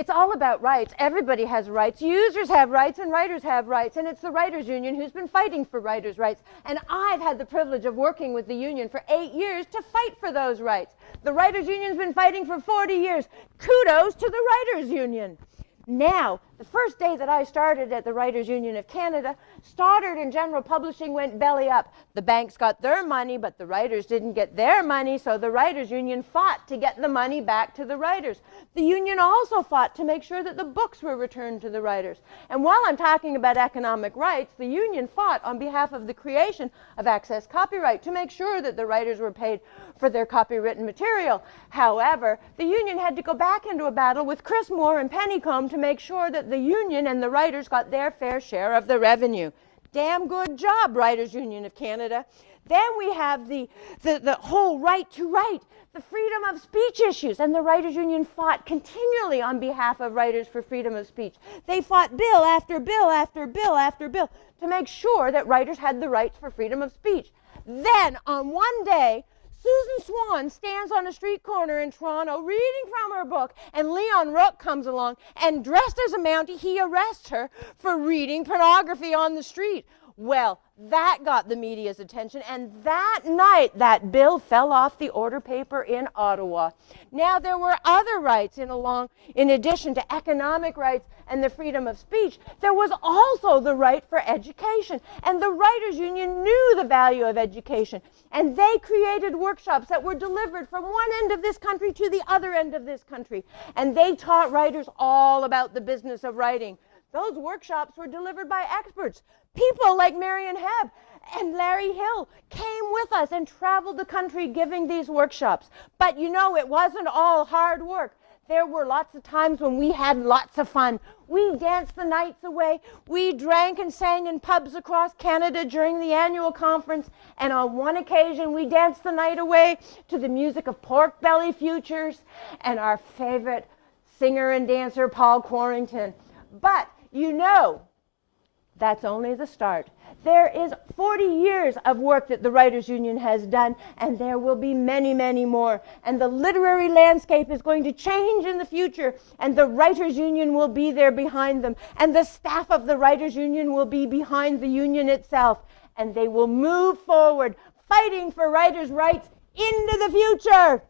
It's all about rights. Everybody has rights. Users have rights and writers have rights. And it's the Writers' Union who's been fighting for writers' rights. And I've had the privilege of working with the union for 8 years to fight for those rights. The Writers' Union's been fighting for 40 years. Kudos to the Writers' Union. Now, the first day that I started at the Writers' Union of Canada, Stoddard and General Publishing went belly up. The banks got their money, but the writers didn't get their money, so the Writers' Union fought to get the money back to the writers. The union also fought to make sure that the books were returned to the writers. And while I'm talking about economic rights, the union fought on behalf of the creation of access copyright to make sure that the writers were paid for their copywritten material. However, the union had to go back into a battle with Chris Moore and Pennycomb to make sure that the union and the writers got their fair share of the revenue. Damn good job, Writers' Union of Canada. Then we have the whole right to write, the freedom of speech issues, and the Writers' Union fought continually on behalf of writers for freedom of speech. They fought bill after bill after bill after bill to make sure that writers had the rights for freedom of speech. Then, on one day, Susan Swan stands on a street corner in Toronto reading from her book, and Leon Rook comes along, and dressed as a Mountie, he arrests her for reading pornography on the street. Well, that got the media's attention, and that night that bill fell off the order paper in Ottawa. Now, there were other rights in addition to economic rights and the freedom of speech. There was also the right for education, and the Writers' Union knew the value of education, and they created workshops that were delivered from one end of this country to the other end of this country, and they taught writers all about the business of writing. Those workshops were delivered by experts. People like Marion Hebb and Larry Hill came with us and traveled the country giving these workshops. But you know, it wasn't all hard work. There were lots of times when we had lots of fun. We danced the nights away. We drank and sang in pubs across Canada during the annual conference. And on one occasion, we danced the night away to the music of Pork Belly Futures and our favorite singer and dancer, Paul Quarrington. But you know, that's only the start. There is 40 years of work that the Writers' Union has done, and there will be many, many more. And the literary landscape is going to change in the future, and the Writers' Union will be there behind them, and the staff of the Writers' Union will be behind the union itself, and they will move forward, fighting for writers' rights into the future.